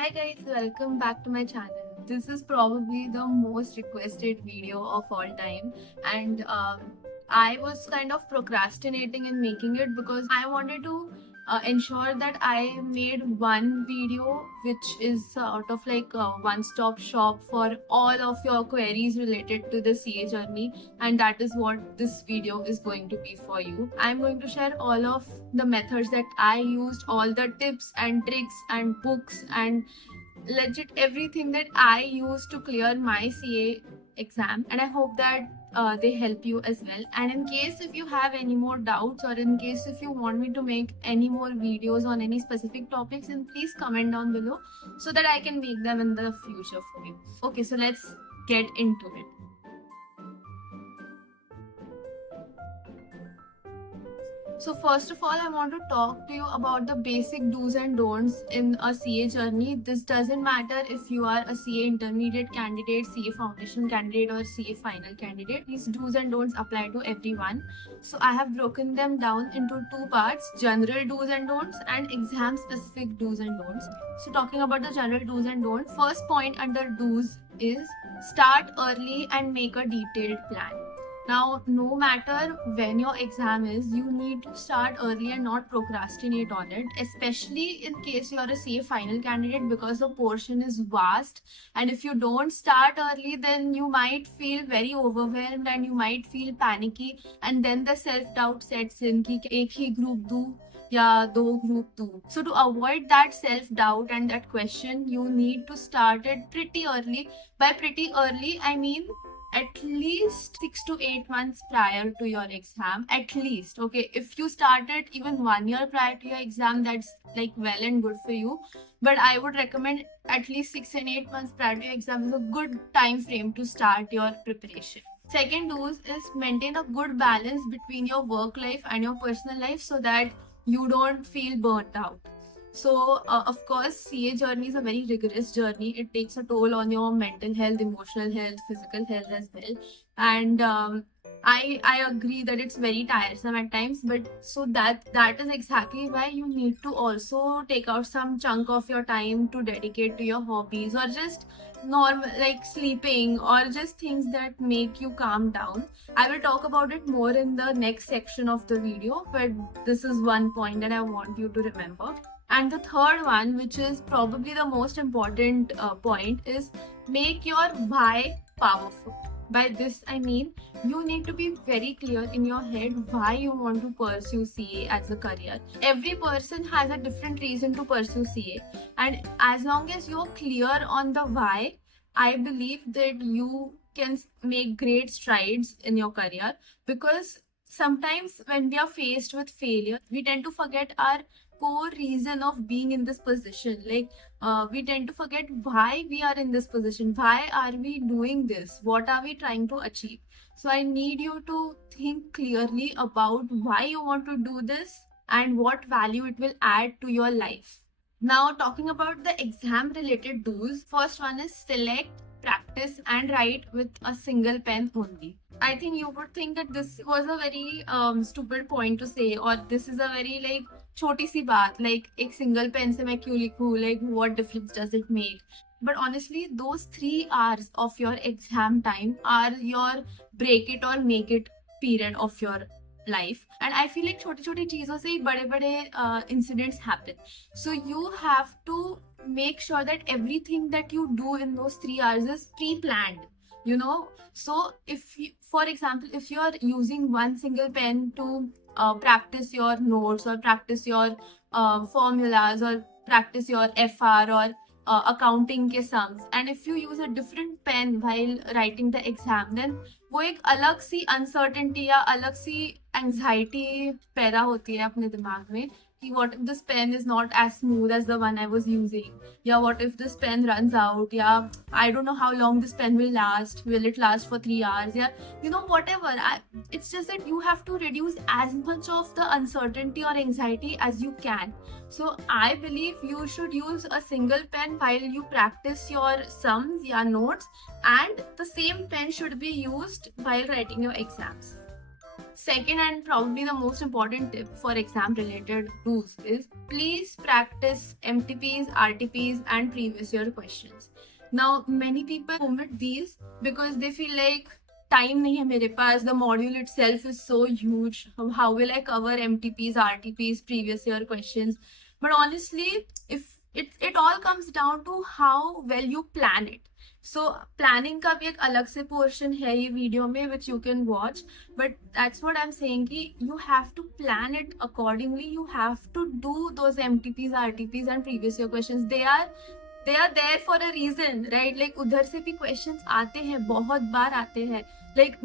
Hi guys, welcome back to my channel. This is probably the most requested video of all time, and I was kind of procrastinating in making it because I wanted to ensure that I made one video which is sort of like a one-stop shop for all of your queries related to the CA journey, and that is what this video is going to be for you. I'm going to share all of the methods that I used, all the tips and tricks and books and legit everything that I use to clear my CA exam, and I hope that they help you as well. And in case if you have any more doubts, or in case if you want me to make any more videos on any specific topics, then please comment down below so that I can make them in the future for you. Okay, so let's get into it. So first of all, I want to talk to you about the basic do's and don'ts in a CA journey. This doesn't matter if you are a CA intermediate candidate, CA foundation candidate, or CA final candidate. These do's and don'ts apply to everyone. So I have broken them down into two parts: general do's and don'ts and exam specific do's and don'ts. So talking about the general do's and don'ts, first point under do's is start early and make a detailed plan. Now, no matter when your exam is, you need to start early and not procrastinate on it, especially in case you're a CA final candidate, because the portion is vast. And if you don't start early, then you might feel very overwhelmed and you might feel panicky. And then the self-doubt sets in कि एक ही group दूँ या दो group दूँ. So to avoid that self-doubt and that question, you need to start it pretty early. By pretty early, I mean at least 6 to 8 months prior to your exam. At least, okay, if you started even 1 year prior to your exam, that's like well and good for you, but I would recommend at least 6 and 8 months prior to your exam is a good time frame to start your preparation. Second do's is maintain a good balance between your work life and your personal life so that you don't feel burnt out. So, of course, CA journey is a very rigorous journey. It takes a toll on your mental health, emotional health, physical health as well. And I agree that it's very tiresome at times. But so that is exactly why you need to also take out some chunk of your time to dedicate to your hobbies, or just normal like sleeping, or just things that make you calm down. I will talk about it more in the next section of the video, but this is one point that I want you to remember. And the third one, which is probably the most important point, is make your why powerful. By this, I mean you need to be very clear in your head why you want to pursue CA as a career. Every person has a different reason to pursue CA, and as long as you're clear on the why, I believe that you can make great strides in your career. Because sometimes when we are faced with failure, we tend to forget our core reason of being in this position. Like we tend to forget why we are in this position, why are we doing this, what are we trying to achieve. So I need you to think clearly about why you want to do this and what value it will add to your life. Now, talking about the exam related do's, first one is select, practice and write with a single pen only. I think you would think that this was a very stupid point to say, or this is a very like छोटी सी बात, like एक single pen से मैं क्यों लिखूं, like what difference does it make? But honestly, those 3 hours of your exam time are your break it or make it period of your life. And I feel like छोटी छोटी चीजों से ही बड़े बड़े incidents happen. So you have to make sure that everything that you do in those 3 hours is pre-planned, you know. So if you, for example, if you are using one single pen to practice your notes, or practice your formulas, or practice your FR, or accounting के sums, and if you use a different pen while writing the exam, then वो एक अलग सी uncertainty या अलग सी anxiety पैदा होती है अपने दिमाग में कि what if this pen is not as smooth as the one I was using? Yeah, what if this pen runs out? Yeah, I don't know how long this pen will last. Will it last for 3 hours? Yeah, you know, whatever. It's just that you have to reduce as much of the uncertainty or anxiety as you can. So I believe you should use a single pen while you practice your sums, yeah, notes, and the same pen should be used while writing your exams. Second and probably the most important tip for exam related do's is please practice MTPs, RTPs, and previous year questions. Now, many people omit these because they feel like time nahi hai mere paas, the module itself is so huge. How will I cover MTPs, RTPs, previous year questions? But honestly, if it all comes down to how well you plan it. So planning का भी एक अलग से portion है ये video में which you can watch. But that's what I'm saying कि you have to plan it accordingly. You have to do those MTPs, RTPs and previous year questions. They are there for a reason, right? Like उधर से भी questions आते हैं, बहुत बार आते हैं. Like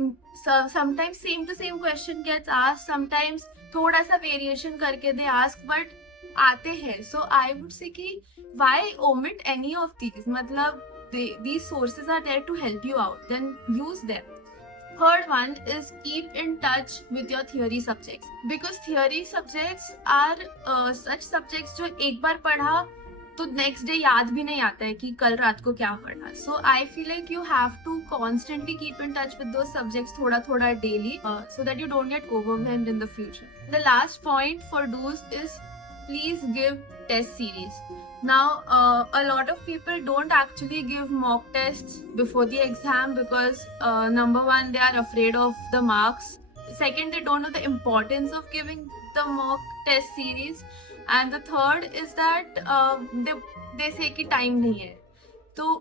sometimes same to same question gets asked, sometimes थोड़ा सा variation करके they ask, but आते हैं. So I would say कि why omit any of these? मतलब these sources are there to help you out, then use them. Third one is keep in touch with your theory subjects, because theory subjects are such subjects जो एक बार पढ़ा तो next day याद भी नहीं आता है कि कल रात को क्या पढ़ा. So I feel like you have to constantly keep in touch with those subjects थोड़ा थोड़ा daily so that you don't get overwhelmed in the future. The last point for dos is please give test series. Now, a lot of people don't actually give mock tests before the exam because number one, they are afraid of the marks. Second, they don't know the importance of giving the mock test series. And the third is that they say कि time नहीं है. तो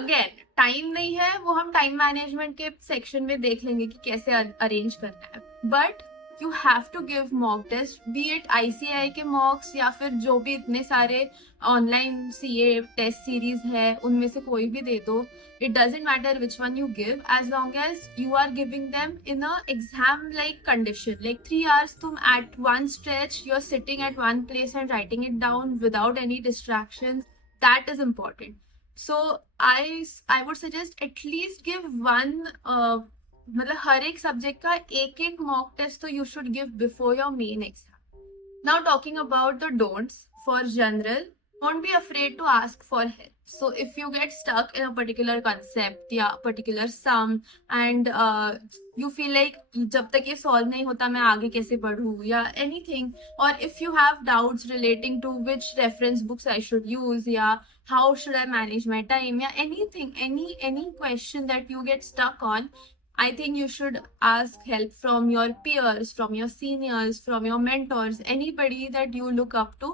again, time नहीं है वो हम time management के section में देख लेंगे कि कैसे arrange करना है. But you have to give mock test, be it ICAI के mocks या फिर जो भी इतने सारे online CA test series है उनमें से कोई भी दे दो. It doesn't matter which one you give as long as you are giving them in a exam like condition. Like 3 hours तुम at one stretch you're sitting at one place and writing it down without any distractions. That is important. So I would suggest at least give one मतलब हर एक subject का एक एक mock test तो you should give before your main exam. Now talking about the don'ts for general, don't be afraid to ask for help. So if you get stuck in a particular concept या particular sum and you feel like जब तक ये solve नहीं होता मैं आगे कैसे बढ़ूँ या anything, or if you have doubts relating to which reference books I should use या how should I manage my time या anything, any question that you get stuck on, I think you should ask help from your peers, from your seniors, from your mentors, anybody that you look up to,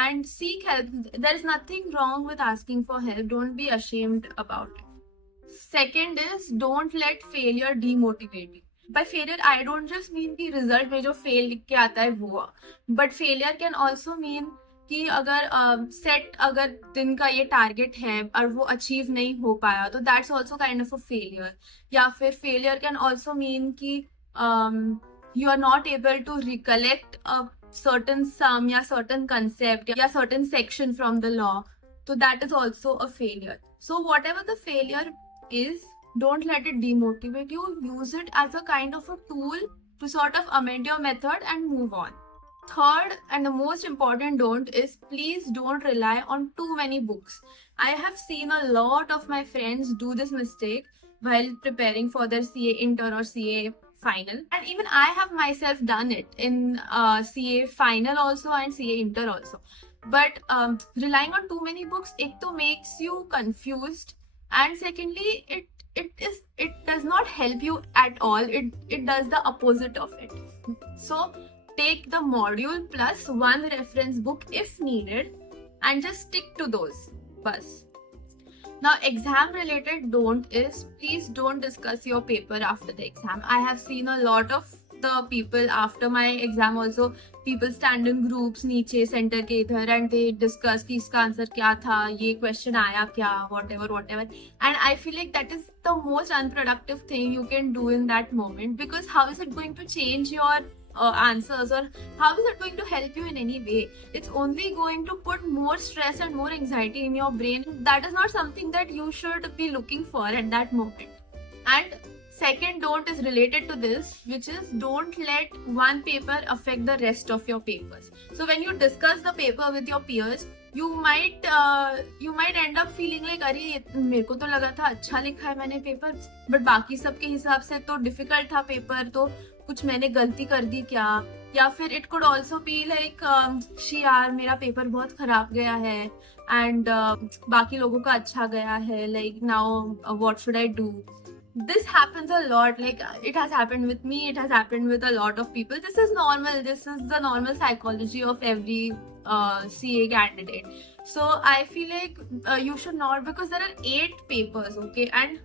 and seek help. There is nothing wrong with asking for help. Don't be ashamed about it. Second is don't let failure demotivate you. By failure, I don't just mean कि result में जो fail लिख के आता है वो, but failure can also mean कि अगर सेट अगर दिन का ये टारगेट है और वो अचीव नहीं हो पाया तो that's also kind of a failure. या फिर फेलियर कैन ऑल्सो मीन कि you are not able to recollect a certain sum या सर्टन कंसेप्ट या certain section from the law, तो that is also a failure. So whatever the failure is, don't let it demotivate you. Use it as a kind of a tool to sort of amend your method and move on. Third and the most important don't is please don't rely on too many books. I have seen a lot of my friends do this mistake while preparing for their CA inter or CA final, and even I have myself done it in CA final also and CA inter also. But relying on too many books, it to makes you confused, and secondly it does not help you at all. It does the opposite of it. So take the module plus one reference book if needed and just stick to those. Bas. Now exam related don't is please don't discuss your paper after the exam. I have seen a lot of the people after my exam also, people stand in groups नीचे center के इधर and they discuss कि इसका answer क्या था, ये question आया क्या, whatever. And I feel like that is the most unproductive thing you can do in that moment, because how is it going to change your answers, or how is it going to help you in any way? It's only going to put more stress and more anxiety in your brain. That is not something that you should be looking for at that moment. And second don't is related to this, which is don't let one paper affect the rest of your papers. So when you discuss the paper with your peers, you might end up feeling like अरे मेरे को तो लगा था अच्छा लिखा है मैंने पेपर, बट बाकी सबके हिसाब से तो डिफिकल्ट था पेपर, तो कुछ मैंने गलती कर दी क्या, या फिर it could also be like she यार मेरा पेपर बहुत खराब गया है एंड बाकी लोगों का अच्छा गया है, like now what should I do. This happens a lot, like it has happened with me, it has happened with a lot of people. This is normal, this is the normal psychology of every CA candidate. So I feel like you should not, because there are 8 papers, okay, and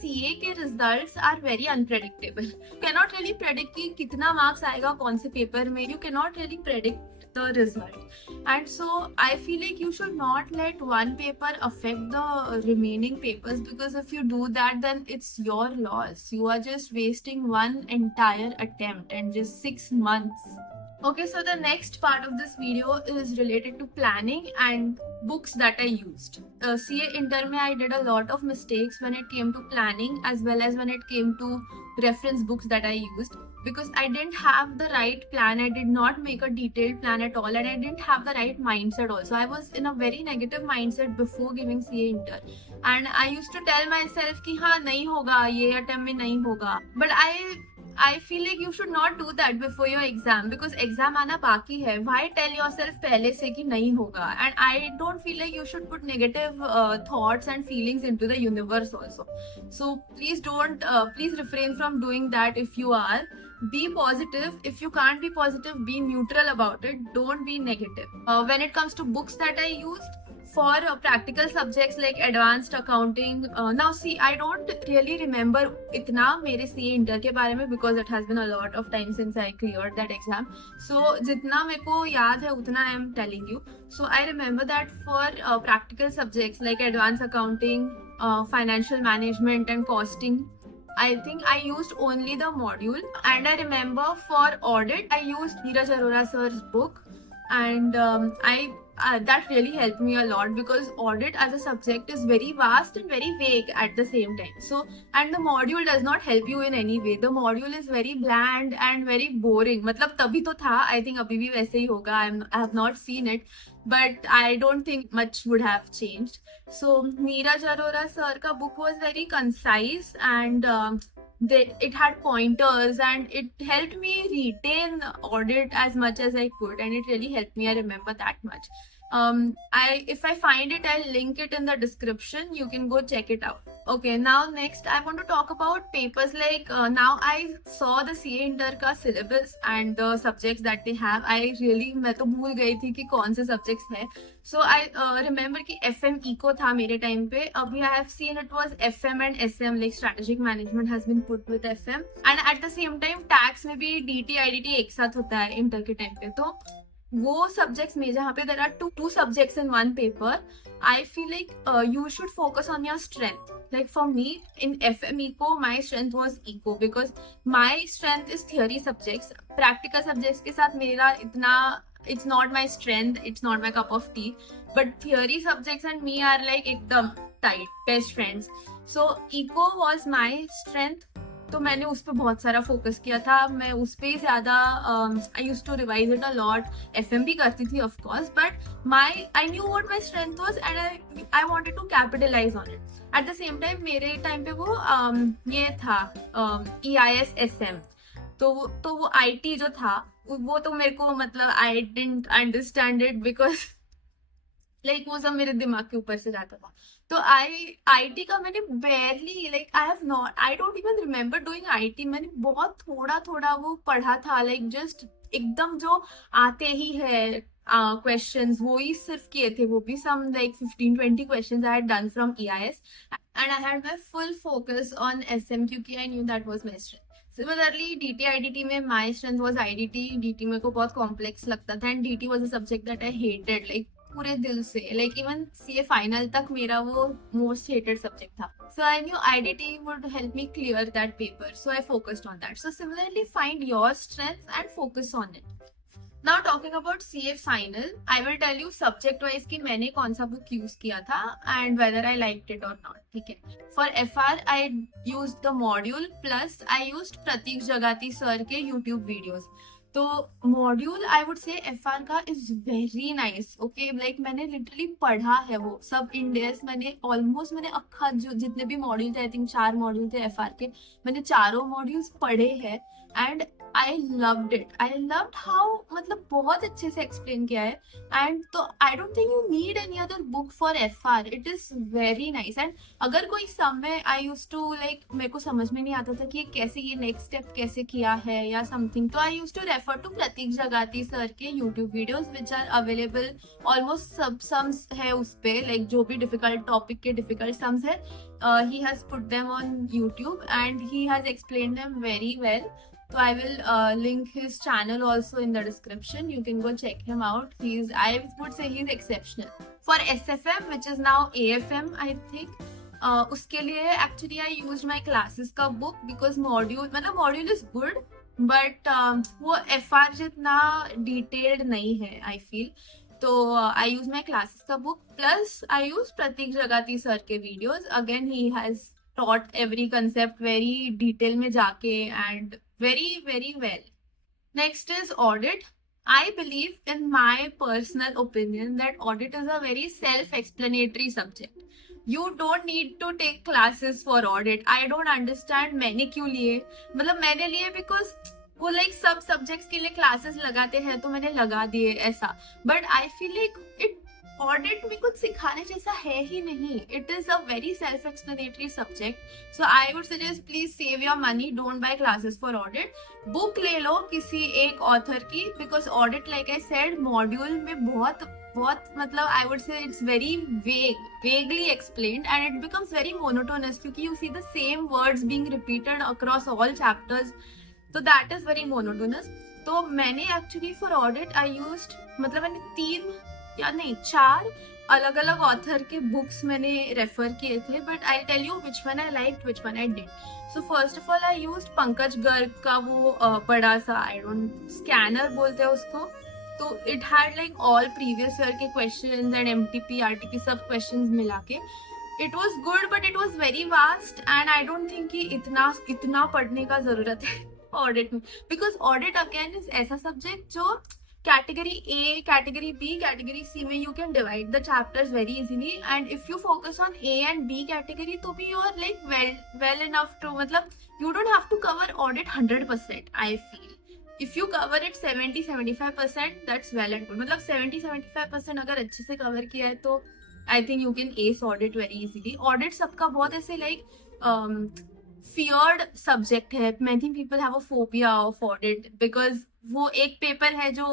CA के results are very unpredictable. You cannot really predict कि कितना marks आएगा कौन से paper में. You cannot really predict the result, and so I feel like you should not let one paper affect the remaining papers, because if you do that, then it's your loss. You are just wasting one entire attempt and just 6 months. Okay, so the next part of this video is related to planning and books that I used. CA inter mein I did a lot of mistakes when it came to planning as well as when it came to reference books that I used, because I didn't have the right plan. I did not make a detailed plan at all, and I didn't have the right mindset also. I was in a very negative mindset before giving CA inter, and I used to tell myself कि हाँ नहीं होगा, ये attempt में नहीं होगा. But I feel like you should not do that before your exam, because exam आना बाकी है. Why tell yourself पहले से कि नहीं होगा? And I don't feel like you should put negative thoughts and feelings into the universe also. So please don't, please refrain from doing that. If you are, be positive. If you can't be positive, be neutral about it. Don't be negative. When it comes to books that I used for practical subjects like advanced accounting, now see, I don't really remember itna mere CA inter ke bare mein, because it has been a lot of time since I cleared that exam. So jitna mere ko yaad hai utna I am telling you. So I remember that for practical subjects like advanced accounting, financial management and costing, I think I used only the module. And I remember for audit, I used Neeraj Arora sir's book, and that really helped me a lot, because audit as a subject is very vast and very vague at the same time. So, and the module does not help you in any way. The module is very bland and very boring. मतलब तभी तो था, I think अभी भी वैसे ही होगा. I have not seen it, but I don't think much would have changed. So Neeraj Arora sir ka book was very concise, and it had pointers, and it helped me retain audit as much as I could, and it really helped me. I remember that much. If I find it, I'll link it in the description. You can go check it out. Okay, now next I want to talk about papers like now I saw the CA inter का syllabus and the subjects that they have. I really, मैं तो भूल गई थी कि कौन से subjects है. So I remember कि FM Eco था मेरे time पे. अभी I have seen it was FM and SM, like strategic management has been put with FM, and at the same time tax में भी DT IDT एक साथ होता है इंटर के टाइम पे. तो वो सब्जेक्ट्स में जहाँ पे there are two subjects in one paper, I feel like you should focus on your strength. Like for me in FM Eco, my strength was Eco, because my strength is theory subjects. Practical subjects के साथ मेरा इतना, it's not my strength, it's not my cup of tea. But theory subjects and me are like एकदम tight, best friends. So Eco was my strength. तो मैंने उस पर बहुत सारा फोकस किया था. मैं उस पर ही ज़्यादा I use to revise it a lot. FM भी करती थी of course, but I knew what my strength was, and I wanted to capitalise on it. At the same time मेरे टाइम पे वो ये था EIS SM, तो वो IT जो था वो तो मेरे को मतलब I didn't understand it, because like वो सब मेरे दिमाग के ऊपर से जाता था. तो IT का मैंने barely, like I don't even remember doing IT. मैंने बहुत थोड़ा वो पढ़ा था, like just एकदम जो आते ही है questions वो ही सिर्फ किए थे. वो भी some like 15-20 questions I had done from EIS, and I had my full focus on SM क्योंकि I knew that was my strength. Similarly, DT IDT में my strength was IDT. DT मेरे को बहुत complex लगता था, and DT was a subject that I hated, like पूरे दिल से. लाइक इवन CA फाइनल तक मेरा वो मोस्ट हेटेड सब्जेक्ट था. So I knew IDT would help me clear that paper, so I focused on that. So similarly, find your strengths and focus on it. Now talking about CA final, I will tell you subject wise कि मैंने कौन सा book use किया था and whether I liked it or not. ठीक है. For FR I used the module plus I used Prateek Jagati sir के YouTube videos. तो module I would say FR का is very nice. Okay, like मैंने literally पढ़ा है वो सब इंडेस. मैंने ऑलमोस्ट मैंने अक्खा जो जितने भी मॉड्यूल थे, आई थिंक 4 मॉड्यूल थे FR के, मैंने चारों मॉड्यूल्स पढ़े हैं. And I loved it. I loved how मतलब बहुत अच्छे से एक्सप्लेन किया है. एंड तो I don't think you need any other book for FR. It is very nice. And अगर कोई समय आई यूज टू लाइक मेरे को समझ में नहीं आता था कि कैसे ये नेक्स्ट स्टेप कैसे किया है या समथिंग, तो I use to refer to Prateek Jagati sir के YouTube videos which are available. Almost सब सम्स है उस पे, लाइक जो भी डिफिकल्ट टॉपिक के डिफिकल्ट सम्स है, he has put them on YouTube and he has explained them very well. So I will link his channel also in the description. You can go check him out. I would say he's exceptional. For SFM, which is now AFM, I think, उसके लिए actually I used my classes का book because module is good, but वो FR जितना detailed नहीं है I feel. तो I use my classes का book plus आई use प्रतीक Jagati sir के videos. Again he has taught every concept very detail में जाके and very very well. Next is audit. I believe, in my personal opinion, that audit is a very self-explanatory subject. You don't need to take classes for audit. I don't understand मैंने क्यों लिए. मतलब मैंने लिए because वो like सब subjects के लिए क्लासेस लगाते हैं तो मैंने लगा दिए ऐसा. But I feel like it audit में कुछ सिखाने जैसा है ही नहीं. It is a very self explanatory subject. So I would suggest please save your money, don't buy classes for audit. Book ले लो किसी एक ऑथर की, because audit like I said module में बहुत मतलब आई वुड से it's very vaguely explained and it becomes very monotonous क्योंकि you see the same words being repeated across all chapters. तो दैट इज वेरी मोनोटोनस. तो मैंने actually for audit I used मतलब मैंने 4 अलग अलग ऑथर के बुक्स मैंने रेफर किए थे. But I tell you which one I like which one I did. So first of all I used Pankaj Garg का वो बड़ा सा आई डोंट स्कैनर बोलते हैं उसको. तो it had like all previous year के क्वेश्चंस एंड MTP RTP सब क्वेश्चंस मिला के. It was good but it was very vast and I don't think कि इतना पढ़ने का जरूरत है ऑडिट में. बिकॉज ऑडिट अगेन इज ऐसा सब्जेक्ट जो category A, category B, category C में you can divide the chapters very easily. And if you focus on A and B category तो भी you are like well enough to मतलब you don't have to cover audit 100%. I feel if you cover it 70-75% that's well and good. मतलब 70-75% अगर अच्छे से cover किया है तो I think you can ace audit very easily. Audit सबका बहुत ऐसे लाइक feared subject है. Many people have a phobia of audit because वो एक पेपर है जो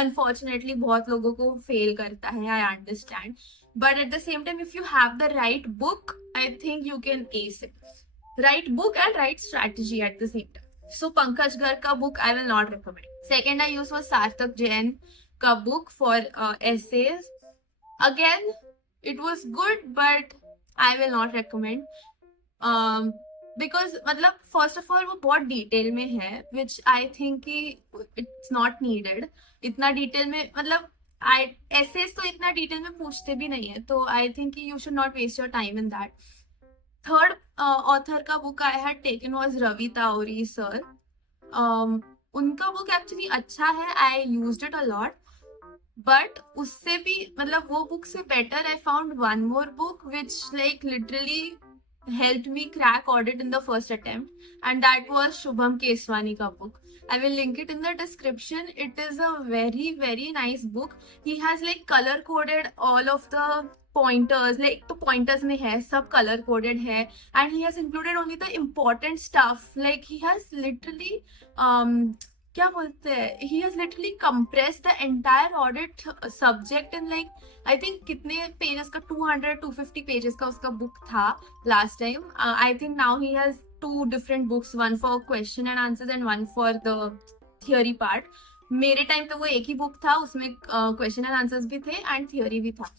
unfortunately बहुत लोगों को fail करता है. I understand, but at the same time if you have the right book I think you can ace it. Right book and right strategy at the same time. So Pankaj Garg का book I will not recommend. Second I use was Sarthak Jain का book for essays. Again it was good but I will not recommend. Because मतलब first of all वो बहुत detail में है विच आई think कि it's not needed. इतना detail में मतलब एसेस तो इतना डिटेल में पूछते भी नहीं है. तो I think you should not waste your time in that. Third author का book I had taken was Ravi Taori sir. उनका बुक एक्चुअली अच्छा है. I used it a lot. But उससे भी मतलब वो बुक से better I found one more book which like literally helped me crack audit in the first attempt, and that was Shubham Keswani ka book. I will link it in the description. It is a very very nice book. He has like color coded all of the pointers, like तो pointers में है सब color coded है, and he has included only the important stuff. Like he has literally क्या बोलते हैं he has literally compressed the entire audit subject in like I think कितने pages का 200-250 पेजेस का उसका बुक था last time. I think now he has 2 different books, one for question and answers and one for the theory part. मेरे time पे वो एक ही book था, उसमें क्वेश्चन एंड आंसर्स भी थे एंड थियोरी भी था.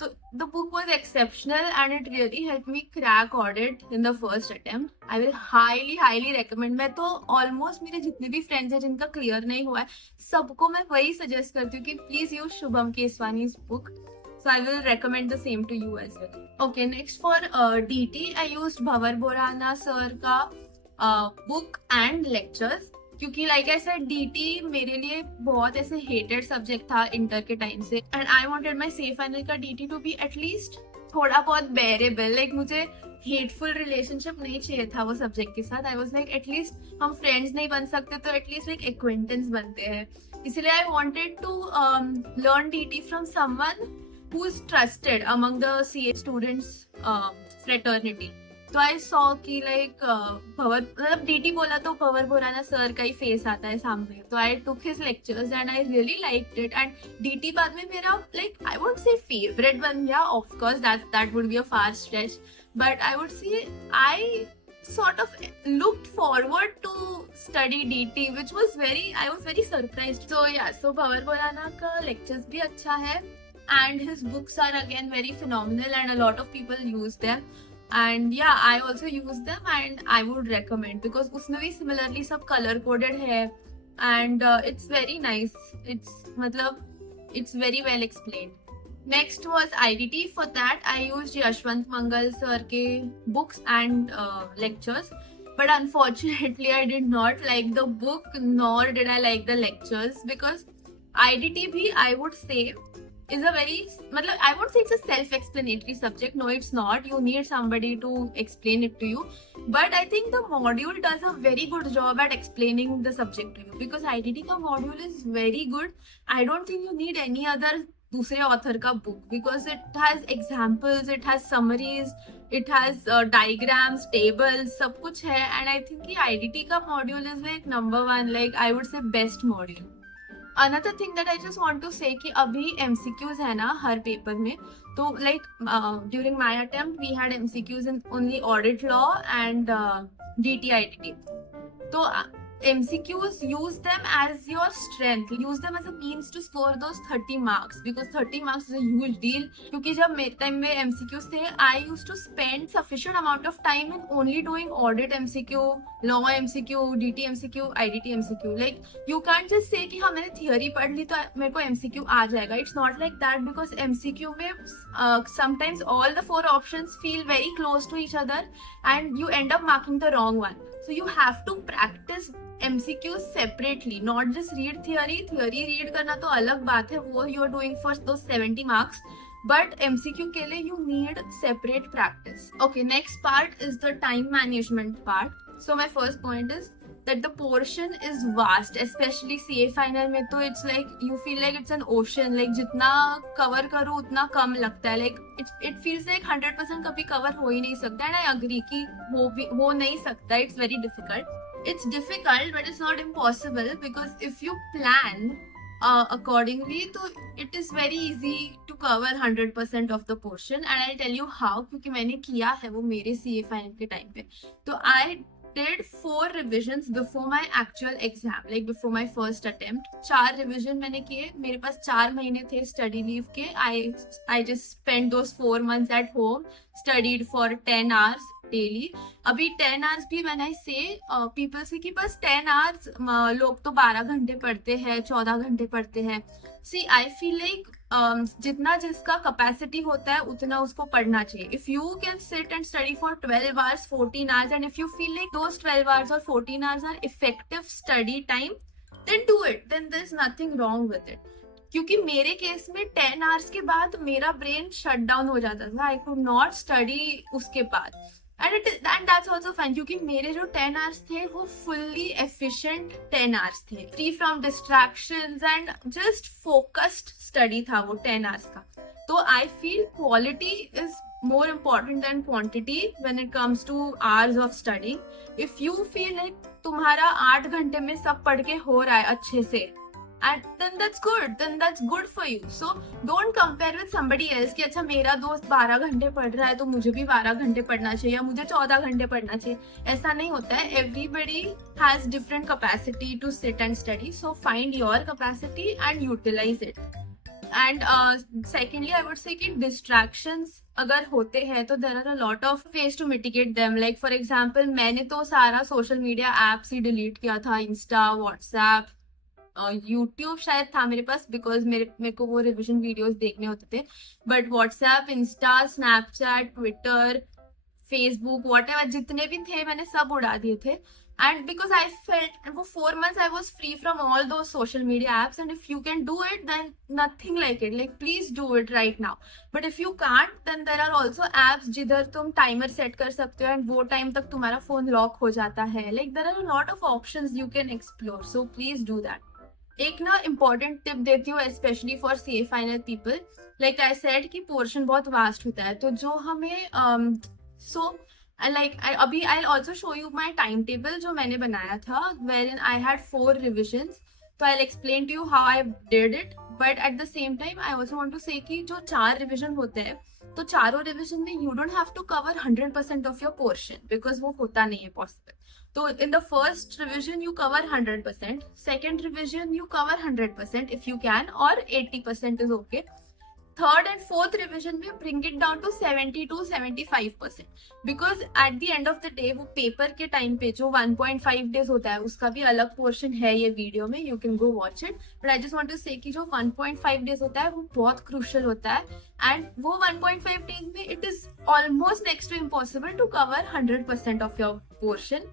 तो the book was exceptional and it really helped me crack audit in the first attempt. I will highly recommend. मैं तो almost मेरे जितने भी friends हैं जिनका clear नहीं हुआ है सबको मैं वही suggest करती हूँ कि please use Shubham Keswani's book. So I will recommend the same to you as well. Okay, next for DT I used Bhavar Borana sir का book and lectures. क्योंकि लाइक आई सेड DT मेरे लिए बहुत ऐसे hated subject था inter के time से. And I wanted my safe final का DT टू बी एटलीस्ट थोड़ा बहुत बेरेबल, लाइक मुझे हेटफुल रिलेशनशिप नहीं चाहिए था वो सब्जेक्ट के साथ. आई वाज लाइक एटलीस्ट हम फ्रेंड्स नहीं बन सकते तो एटलीस्ट लाइक एक्वेंटेंस बनते हैं. इसलिए I wanted to learn DT from someone who is trusted among the CA students fraternity. तो आई सॉ कि लाइक भवर, मतलब डीटी बोला तो भवर बोराना सर का ही फेस आता है सामने. तो I took his lectures and I really liked it. And DT बाद में मेरा like I would say favourite बन गया. Of course that would be a far stretch, but I would say I sort of looked forward to study DT, which was I was very surprised. So yeah, so Bhavar Borana का lectures भी अच्छा है and his books are again very phenomenal and a lot of people use them. And yeah, I also use them and I would recommend because उसमें भी similarly सब color coded है and it's very nice. It's very well explained. Next was IDT. For that I used Yashwant Mangal sir के books and lectures, but unfortunately I did not like the book nor did I like the lectures because IDT भी I would say is a very, मतलब I would say it's a self-explanatory subject. No, it's not. You need somebody to explain it to you. But I think the module does a very good job at explaining the subject to you because IDT का module is very good. I don't think you need any other दूसरे author का book because it has examples, it has summaries, it has diagrams, tables, सब कुछ है. And I think कि IDT का module is like number 1, like I would say best module. Another thing that I just want to say कि अभी MCQs है ना हर paper में, तो like during my attempt we had MCQs in only audit law and DT IDT. तो MCQs, use them as your strength, use them as a means to score those 30 marks because 30 marks is a huge deal. क्योंकि जब मेरे time में MCQs थे, I used to spend sufficient amount of time in only doing audit MCQ, law MCQ, DT MCQ, IDT MCQ. Like you can't just say कि हाँ मैंने theory पढ़ ली तो मेरे को MCQ आ जाएगा. It's not like that because MCQ में sometimes all the 4 options feel very close to each other and you end up marking the wrong one. So you have to practice MCQs separately, not just read theory. Theory read करना तो अलग बात है, वो you are doing for those 70 marks. But MCQ के लिए you need separate practice. Okay, next part is the time management part. So my first point is that the portion is vast, especially CA final में तो it's like you feel like it's an ocean. Like जितना cover करो उतना कम लगता है. Like it feels like 100% कभी cover हो ही नहीं सकता. And I agree कि हो नहीं सकता. It's very difficult. It's difficult, but it's not impossible because if you plan accordingly, so it is very easy to cover 100% of the portion. And I'll tell you how, क्योंकि मैंने किया है वो मेरे CA final के time पे. तो I did 4 revisions before my actual exam, like before my first attempt. 4 revision मैंने किए. मेरे पास 4 महीने थे study leave के. I just spent those 4 months at home, studied for 10 hours daily. अभी 10 hours भी when I say people से कि बस 10 hours, लोग तो 12 घंटे पढ़ते हैं, 14 घंटे पढ़ते हैं. See, I feel like जितना जिसका कैपेसिटी होता है उतना उसको पढ़ना चाहिए. If you can sit and study for 12 hours, 14 hours and if you feel like those 12 hours or 14 hours are effective study time, then do it. Then there's nothing wrong with it. क्योंकि मेरे case में 10 hours के बाद मेरा brain shut down हो जाता था. I could not study उसके बाद. And that's also fine क्योंकि मेरे जो 10 hours थे वो fully efficient 10 hours थे, free from distractions and just focused study था वो 10 hours का. तो I feel quality is more important than quantity when it comes to hours of studying. If you feel like तुम्हारा 8 घंटे में सब पढ़ के हो रहा है अच्छे से, and then that's good for you. So don't compare with somebody else कि अच्छा मेरा दोस्त 12 घंटे पढ़ रहा है तो मुझे भी 12 घंटे पढ़ना चाहिए या मुझे 14 घंटे पढ़ना चाहिए. ऐसा नहीं होता है. Everybody has different capacity to sit and study. So find your capacity and utilize it. And secondly, I would say कि distractions अगर होते हैं तो there are a lot of ways to mitigate them. Like for example, मैंने तो सारा social media apps ही delete किया था. Insta, WhatsApp, यूट्यूब शायद था मेरे पास बिकॉज मेरे को वो रिविजन वीडियोस देखने होते थे. But WhatsApp, Insta, Snapchat, Twitter, Facebook, whatever जितने भी थे मैंने सब उड़ा दिए थे. And because I felt for 4 months I was free from all those social media apps, and if you can do it, then nothing like it. Like please do it right now. But if you can't, then there are also apps जिधर तुम timer set कर सकते हो and वो time तक तुम्हारा phone lock हो जाता है. Like there are a lot of options you can explore. So please do that. एक ना important tip देती हूँ especially for CA final people. Like I said कि portion बहुत vast होता है, तो जो हमें so अभी I'll also show you my timetable जो मैंने बनाया था, wherein I had 4 revisions. तो I'll explain to you how I did it. But at the same time I also want to say कि जो 4 revision होते हैं, तो चारों revision में you don't have to cover 100% of your portion, because वो होता नहीं है possible. तो in the first revision you cover 100%, second revision you cover 100% if you can, or 80% is okay. Third and fourth revision में bring it down to 70 to 75%, because at the end of the day वो paper के time पे जो 1.5 days होता है उसका भी अलग portion है ये वीडियो में, you can go watch it. But I just want to say कि जो 1.5 days होता है वो बहुत crucial होता है, and वो 1.5 days में it is almost next to impossible to cover 100% of your portion.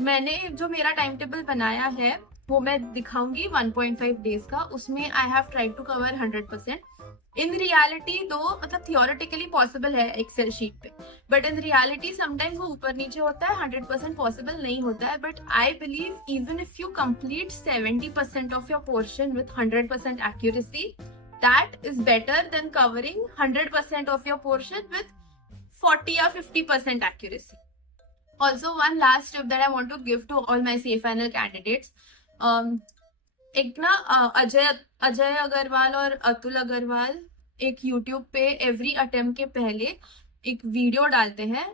मैंने जो मेरा टाइम टेबल बनाया है वो मैं दिखाऊंगी 1.5 days का, उसमें I have tried to cover 100%. In reality दो मतलब थियोरेटिकली पॉसिबल है एक्सेल शीट पे, बट इन रियलिटी समटाइम्स वो ऊपर नीचे होता है, 100% पॉसिबल नहीं होता है. But I believe even if you complete 70% of your portion with 100% accuracy, that is better than covering 100% of your portion with 40 या 50% accuracy. Also, one last tip that I want to give to all my CA final candidates. एक ना अजय अग्रवाल और अतुल अग्रवाल एक YouTube पे every attempt के पहले एक video डालते हैं,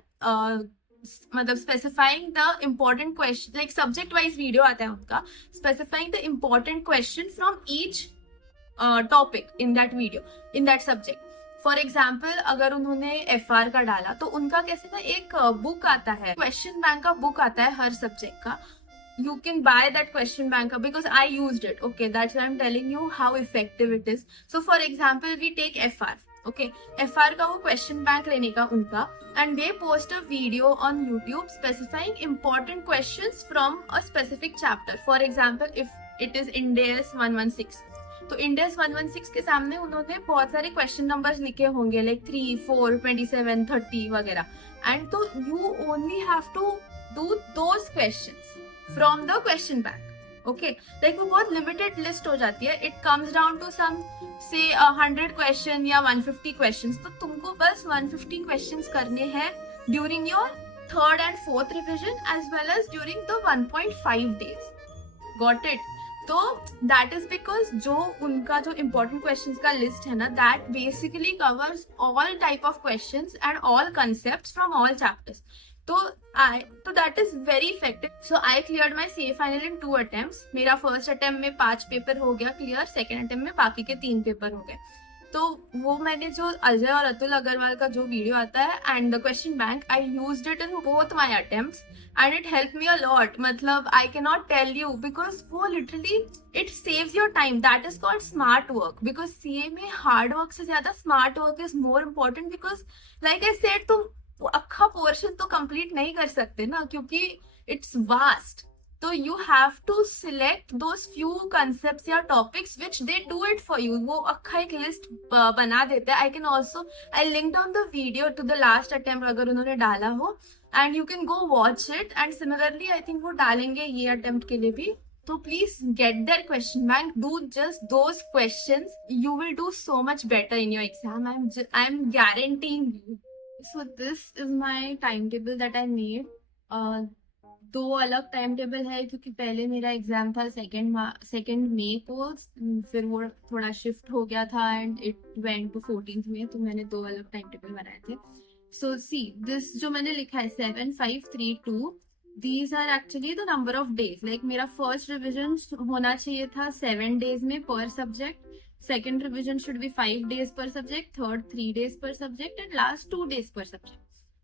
मतलब specifying the important question, like subject wise video आता है उनका, specifying the important question from each topic in that video, in that subject. For example अगर उन्होंने FR का डाला तो उनका कैसे था, एक बुक आता है, क्वेश्चन बैंक का बुक आता है हर सब्जेक्ट का. You can buy that question bank because I used it. Okay, that's why I'm telling you how effective it is. So for example, we take FR. Okay, FR का वो question bank लेने का उनका, and they post a video on YouTube specifying important questions from a specific chapter. For example, if it is IndAS 116, तो IndAS 116 के सामने उन्होंने बहुत सारे क्वेश्चन नंबर्स लिखे होंगे, लाइक 3, 4, 27, 30 वगैरह, एंड तो you only have to do those questions from the question bank. Okay, like वो बहुत लिमिटेड लिस्ट हो जाती है. It comes down to some से 100 क्वेश्चन या 150 क्वेश्चंस. तो तुमको बस 150 क्वेश्चंस करने हैं during your third and fourth revision as well as during the 1.5 days. Got it? तो दैट इज बिकॉज जो उनका जो इम्पोर्टेंट क्वेश्चंस का लिस्ट है ना, that basically covers all type of questions and all concepts from all chapters. तो that is very effective. So I cleared my CA final in 2 attempts. मेरा first attempt में 5 paper हो गया clear, second attempt में बाकी के 3 paper हो गए. तो वो मैंने जो अजय और अतुल अग्रवाल का जो वीडियो आता है and the question bank, I used it in both my attempts and it helped me a lot. मतलब I cannot tell you, because वो literally it saves your time. That is called smart work. Because CA में hard work से ज्यादा smart work is more important, because like I said, तुम अक्खा portion तो complete नहीं कर सकते ना, क्योंकि इट्स वास्ट. तो you have to select those few concepts या topics which they do it for you. वो अक्खा एक लिस्ट बना देते हैं. I can also I link down the video to the last attempt अगर उन्होंने डाला हो, and you can go watch it. And similarly I think वो डालेंगे ये अटेम्प्ट के लिए भी. So please get their question bank. Do just those questions. You will do so much better in your exam. I'm guaranteeing you. So this is my timetable that I made. 2 अलग time table है, क्योंकि पहले मेरा exam था second May को, फिर वो थोड़ा शिफ्ट हो गया था and it went to 14th में, तो मैंने 2 अलग टाइम टेबल बनाए थे. सो सी दिस जो मैंने लिखा है 7, 5, 3, 2, these are actually the number of days. Like मेरा फर्स्ट रिविजन होना चाहिए था 7 days में per subject, second revision should be 5 days per subject, third 3 days per subject and last 2 days per subject.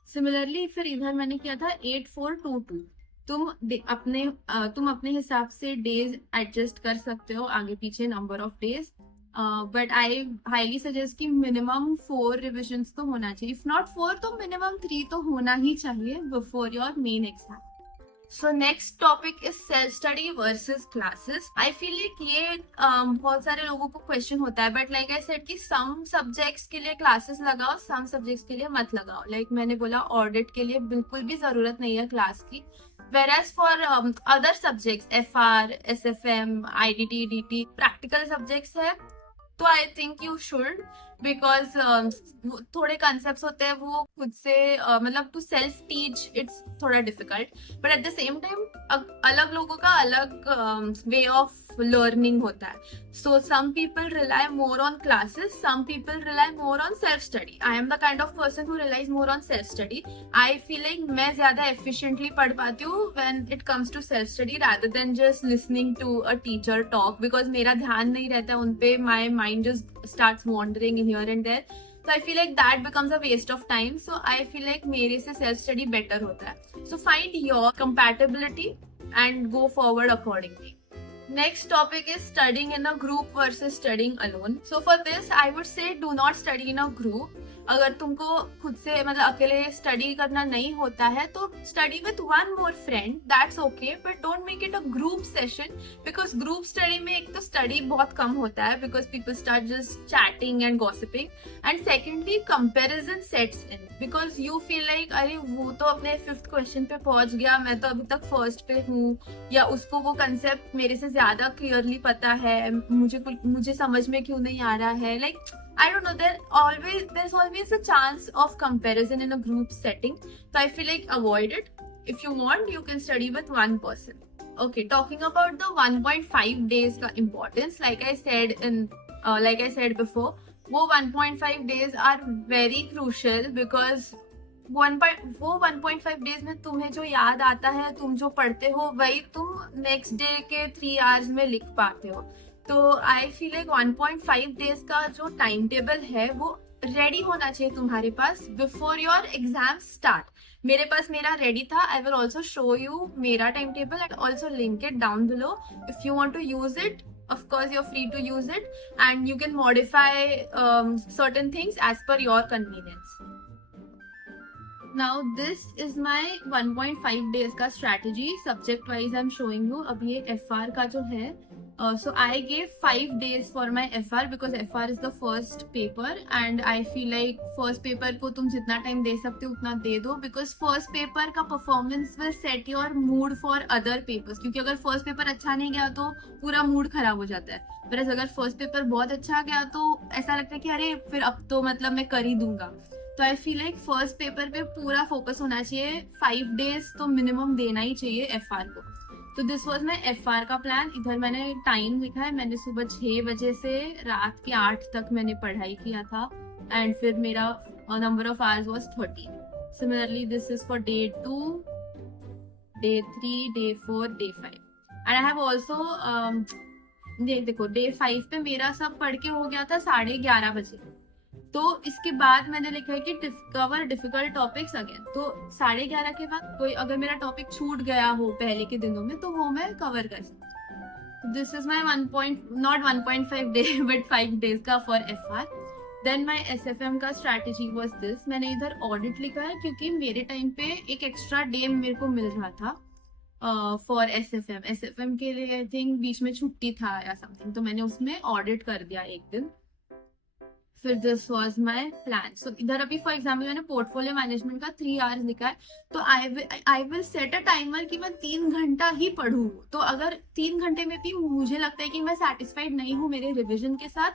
Similarly फिर इधर मैंने किया था 8, 4, 2, 2. तुम अपने हिसाब से डेज एडजस्ट कर सकते हो आगे पीछे number of days, but I highly suggest कि मिनिमम 4 रिविजन्स तो होना चाहिए. इफ नॉट 4 तो मिनिमम 3 तो होना ही चाहिए before your main exam. So next topic is self study versus classes. I feel like ये बहुत सारे लोगों को क्वेश्चन होता है, बट लाइक आई सेड कि सम सब्जेक्ट्स के लिए क्लासेस लगाओ, सम सब्जेक्ट्स के लिए मत लगाओ. लाइक मैंने बोला ऑडिट के लिए बिल्कुल भी जरूरत नहीं है क्लास की. Whereas for other subjects, FR, SFM, IDT, DT, practical subjects है, तो I think you should, because थोड़े कंसेप्ट होते हैं वो खुद से मतलब टू सेल्फ टीच इट्स थोड़ा difficult, but at the same time अलग लोगों का अलग वे ऑफ लर्निंग होता है. So some people rely more on classes, some people rely more on self study. I am the kind of person who relies more on self study. I feel like मैं ज्यादा efficiently पढ़ पाती हूँ when it comes to self study rather than just listening to a teacher talk, because मेरा ध्यान नहीं रहता उन पे. My mind just starts wandering here and there. So I feel like that becomes a waste of time. So I feel like मेरे से self study better होता है. So find your compatibility and go forward accordingly. Next topic is studying in a group versus studying alone. So for this, I would say do not study in a group. अगर तुमको खुद से मतलब अकेले study करना नहीं होता है तो study with one more friend, that's okay, but don't make it a group session, because group study में एक तो स्टडी बहुत कम होता है because people start just chatting and gossiping, and secondly comparison sets in because you feel like अरे वो तो अपने 5th क्वेश्चन पे पहुंच गया, मैं तो अभी तक 1st पे हूँ, या उसको वो कंसेप्ट मेरे से ज्यादा क्लियरली पता है, मुझे समझ में क्यों नहीं आ रहा है. Like I don't know, there's always a chance of comparison in a group setting. So I feel like avoid it. If you want, you can study with one person. Okay, talking about the 1.5 days का importance, like I said before, वो 1.5 days are very crucial because वो 1.5 days में तुम्हें जो याद आता है, तुम जो पढ़ते हो वही तुम नेक्स्ट डे के 3 आवर्स में लिख पाते हो. तो आई फील लाइक 1.5 डेज का जो टाइम टेबल है वो रेडी होना चाहिए तुम्हारे पास बिफोर योर एग्जाम स्टार्ट. मेरे पास मेरा रेडी था. I will also show you मेरा time table and also link it down below. If you want to use it, of course you're free to use it, and you can modify certain things as per your convenience. Now this is my 1.5 days का strategy. Subject wise I'm showing you. अब ये FR का जो है, so I gave 5 days for my FR because FR is the first paper and I feel like first paper को तुम जितना time दे सकते हो उतना दे दो, because first paper का performance will set your mood for other papers. क्योंकि अगर first paper अच्छा नहीं गया तो पूरा mood खराब हो जाता है, whereas अगर first paper बहुत अच्छा गया तो ऐसा लगता है कि अरे फिर अब तो मतलब मैं कर ही दूंगा. तो I feel like first paper पे पूरा फोकस होना चाहिए. 5 डेज तो मिनिमम देना ही चाहिए FR को. तो दिस वाज माय FR का प्लान. इधर मैंने टाइम लिखा है. मैंने सुबह 6 बजे से रात के 8 तक मैंने पढ़ाई किया था, एंड फिर मेरा number of hours was 30. Similarly this is for day 2, day 3, day 4, day 5. And I have also देखो डे 5 पे मेरा सब पढ़ के हो गया था 11:30 बजे. तो इसके बाद मैंने लिखा है कि कवर डिफिकल्ट टॉपिक्स अगेन. तो 11:30 के बाद कोई अगर मेरा टॉपिक छूट गया हो पहले के दिनों में तो वो मैं कवर कर सकती. This is my not 1.5 day but 5 days का for FR. Then my SFM का स्ट्रैटेजी वॉज दिस. मैंने इधर ऑडिट लिखा है क्योंकि मेरे टाइम पे एक एक्स्ट्रा डे मेरे को मिल रहा था फॉर SFM के लिए. आई थिंक बीच में छुट्टी था या समथिंग, तो मैंने उसमें ऑडिट कर दिया एक दिन. फिर दिस वॉज माई प्लान. सो इधर अभी फॉर एग्जाम्पल मैंने पोर्टफोलियो मैनेजमेंट का 3 आवर्स लिखा है. तो I will set a timer कि मैं 3 घंटा ही पढ़ूँ. तो अगर 3 घंटे में भी मुझे लगता है कि मैं सेटिस्फाइड नहीं हूँ मेरे रिविजन के साथ,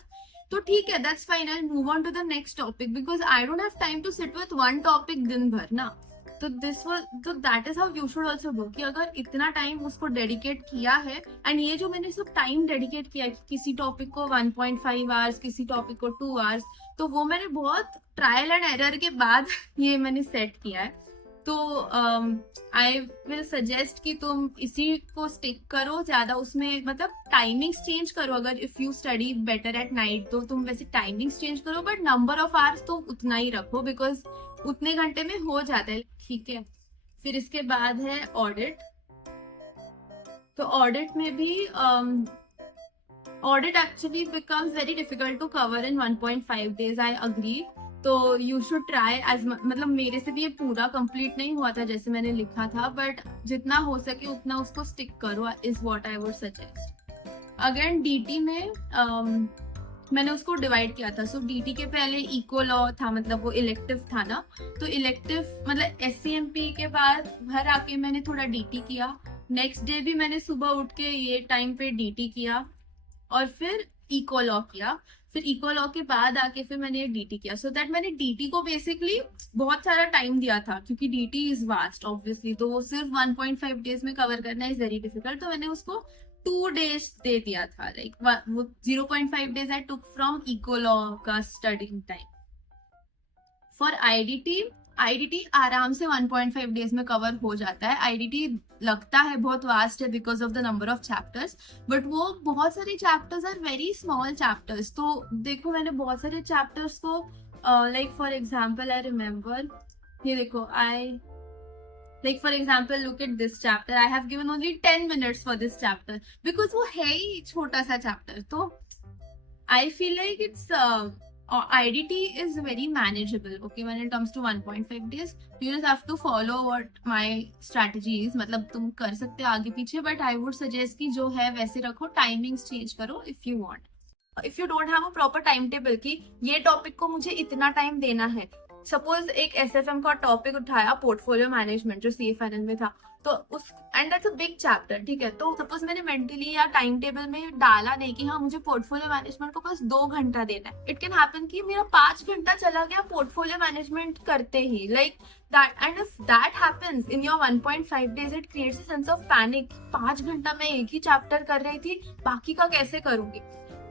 तो ठीक है, that's fine. I move on to the next topic because I don't have time to sit with one topic दिन भर ना. तो that is how you should also do कि अगर इतना टाइम उसको डेडिकेट किया है, एंड ये जो मैंने सब टाइम डेडिकेट किया है किसी टॉपिक को 1.5 आवर्स, किसी टॉपिक को 2 आवर्स, तो वो मैंने बहुत ट्रायल एंड एरर के बाद ये मैंने सेट किया है. तो आई विल सजेस्ट कि तुम इसी को स्टिक करो. ज्यादा उसमें मतलब टाइमिंग्स चेंज करो. अगर if you study better at night तो तुम वैसे टाइमिंग्स चेंज करो, बट नंबर ऑफ आवर्स तो उतना ही रखो बिकॉज उतने घंटे में हो जाता है. ठीक है. फिर इसके बाद है ऑडिट. तो ऑडिट में भी audit actually becomes very difficult to cover in 1.5 days. I agree. तो यू शुड ट्राई एज, मतलब मेरे से भी ये पूरा कंप्लीट नहीं हुआ था जैसे मैंने लिखा था, बट जितना हो सके उतना उसको स्टिक करो is what I would suggest. Again DT में मैंने उसको डिवाइड किया था। सो डीटी के पहले इको लॉ था, मतलब वो इलेक्टिव था ना, तो इलेक्टिव मतलब एससीएमपी के बाद घर आके मैंने थोड़ा डीटी किया। नेक्स्ट डे भी मैंने सुबह उठ के ये टाइम पे डीटी किया और फिर इको लॉ किया। फिर इको लॉ के बाद आके फिर मैंने डीटी किया। सो दैट मैंने डीटी को बेसिकली बहुत सारा टाइम दिया था, क्योंकि डीटी इज वास्ट ऑब्वियसली, तो वो सिर्फ 1.5 डेज में कवर करना इज वेरी डिफिकल्ट। तो मैंने उसको 2 days दे दिया था, लाइक वो 0.5 days I took from eco law का स्टडिंग टाइम। फॉर आईडीटी आराम से 1.5 days में कवर हो जाता है। आईडीटी लगता है बहुत वास्ट है because of the number of chapters, but वो बहुत सारे chapters are very small chapters. तो देखो मैंने बहुत सारे चैप्टर्स को like for example I remember, ये देखो like for example look at this chapter, I have given only 10 minutes for this chapter because वो है ही छोटा सा chapter। तो I feel like it's IDT is very manageable, okay, when it comes to 1.5 days। you just have to follow what my strategy is, मतलब तुम कर सकते हो आगे पीछे, but I would suggest कि जो है वैसे रखो, timings change करो if you want। if you don't have a proper timetable कि ये टॉपिक को मुझे इतना टाइम देना है, सपोज एक एसएफएम का टॉपिक उठाया पोर्टफोलियो मैनेजमेंट जो सीएफएनएल में था, तो उस and that's a big chapter, ठीक है, तो सपोज मैंने मेंटली या टाइम टेबल में डाला नहीं कि हाँ मुझे पोर्टफोलियो मैनेजमेंट को बस 2 घंटा देना है। इट कैन हैपन कि मेरा 5 घंटा चला गया पोर्टफोलियो मैनेजमेंट करते ही, like that. And if that happens in your 1.5 days it creates a sense of panic. 5 घंटा मैं एक ही चैप्टर कर रही थी, बाकी का कैसे करूंगी।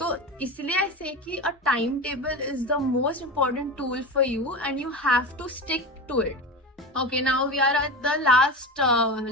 तो इसलिए ऐसे कि a time table is the most important tool for you and you have to stick to it. Okay, now we are at the last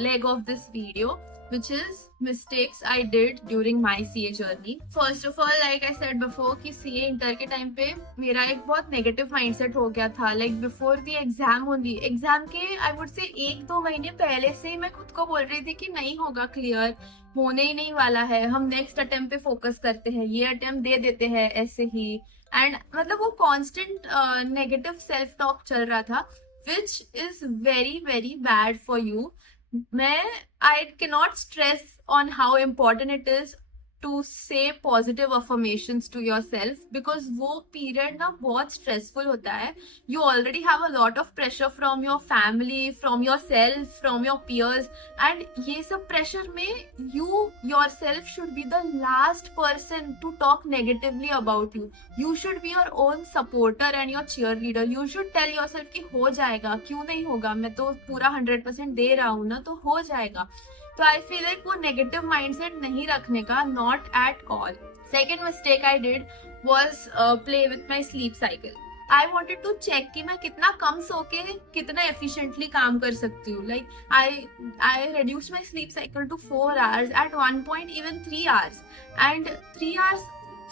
leg of this video, which is mistakes I did during my CA journey. First of all, like I said before कि CA inter के time पे मेरा एक बहुत negative mindset हो गया था। Like before the exam only, exam के आई वुड से 1-2 महीने पहले से ही मैं खुद को बोल रही थी कि नहीं होगा क्लियर, होने ही नहीं वाला है, हम नेक्स्ट अटेम्प्ट पे फोकस करते हैं, ये अटेम्प्ट दे देते हैं ऐसे ही। एंड मतलब वो कॉन्स्टेंट नेगेटिव सेल्फ टॉक चल रहा था, which is very very bad for you। I cannot stress on how important it is to say positive affirmations to yourself, because वो period ना बहुत stressful होता है। You already have a lot of pressure from your family, from yourself, from your peers, and ये सब pressure में you yourself should be the last person to talk negatively about you। You should be your own supporter and your cheerleader। You should tell yourself कि हो जाएगा, क्यों नहीं होगा, मैं तो पूरा 100% दे रहा हूँ ना, तो हो जाएगा। तो आई फील लाइक वो नेगेटिव माइंडसेट नहीं रखने का, not at all. Second mistake I did was play with my sleep cycle. I wanted to check कि मैं कितना कम सो के कितना एफिशिएंटली काम कर सकती हूँ। Like I reduced my sleep cycle to 4 hours, at one point even 3 hours, and 3 hours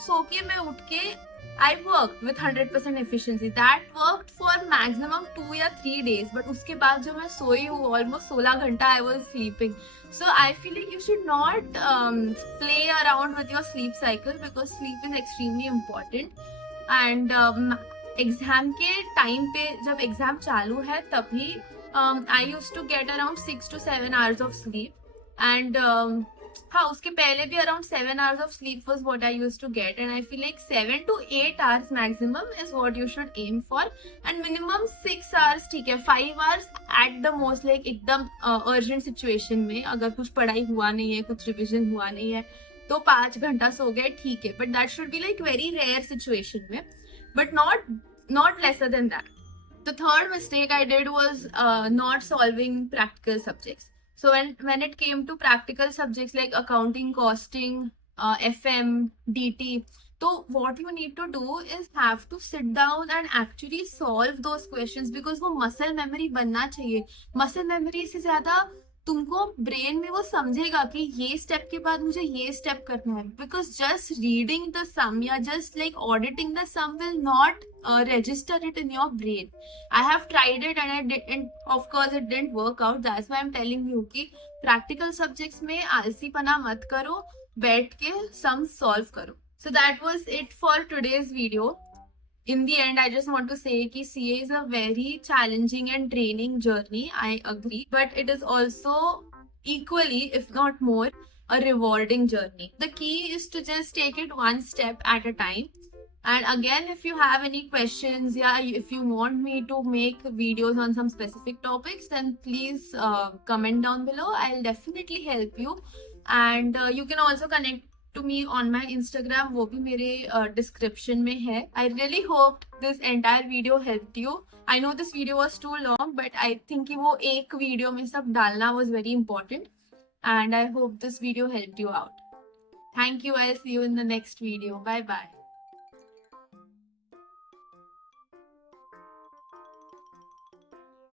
सो के मैं उठ के I worked with 100% efficiency। That worked for maximum 2 या 3 days, but उसके बाद जो मैं सोई हूँ almost 16 घंटा I was sleeping। So I feel like you should not play around with your sleep cycle, because sleep is extremely important। And exam के time पे जब एग्जाम चालू है तभी I used to get around 6 to 7 hours of sleep, and हाँ उसके पहले भी around 7 hours of sleep was what I used to get, and I feel like 7 to 8 hours maximum is what you should aim for, and minimum 6 hours ठीक है, 5 hours at the most, like एकदम urgent situation में अगर कुछ पढ़ाई हुआ नहीं है, कुछ रिविजन हुआ नहीं है, तो 5 घंटा सो गए ठीक है, but that should be like very rare situation में, but not lesser than that। The third mistake I did was not solving practical subjects। So when it came to practical subjects like accounting, costing, FM, DT, so what you need to do is have to sit down and actually solve those questions, because वो muscle memory बनना चाहिए। muscle memory से ज्यादा तुमको brain में वो समझेगा कि ये स्टेप के बाद मुझे ये स्टेप करना है, because just reading the sum या just like auditing the sum will not register it in your brain। I have tried it and of course it didn't work out। that's why I'm telling you कि practical subjects में आलसीपना मत करो, बैठ के sum solve करो। So that was it for today's video। in the end, I just want to say that CA is a very challenging and draining journey. I agree, but it is also equally, if not more, a rewarding journey. The key is to just take it one step at a time. And again, if you have any questions, yeah, if you want me to make videos on some specific topics, then please comment down below. I'll definitely help you. And you can also connect to me on my Instagram, वो भी मेरे description में है. I really hope this entire video helped you. I know this video was too long, but I think कि वो एक video में सब डालना was very important. And I hope this video helped you out. Thank you. I'll see you in the next video. Bye bye.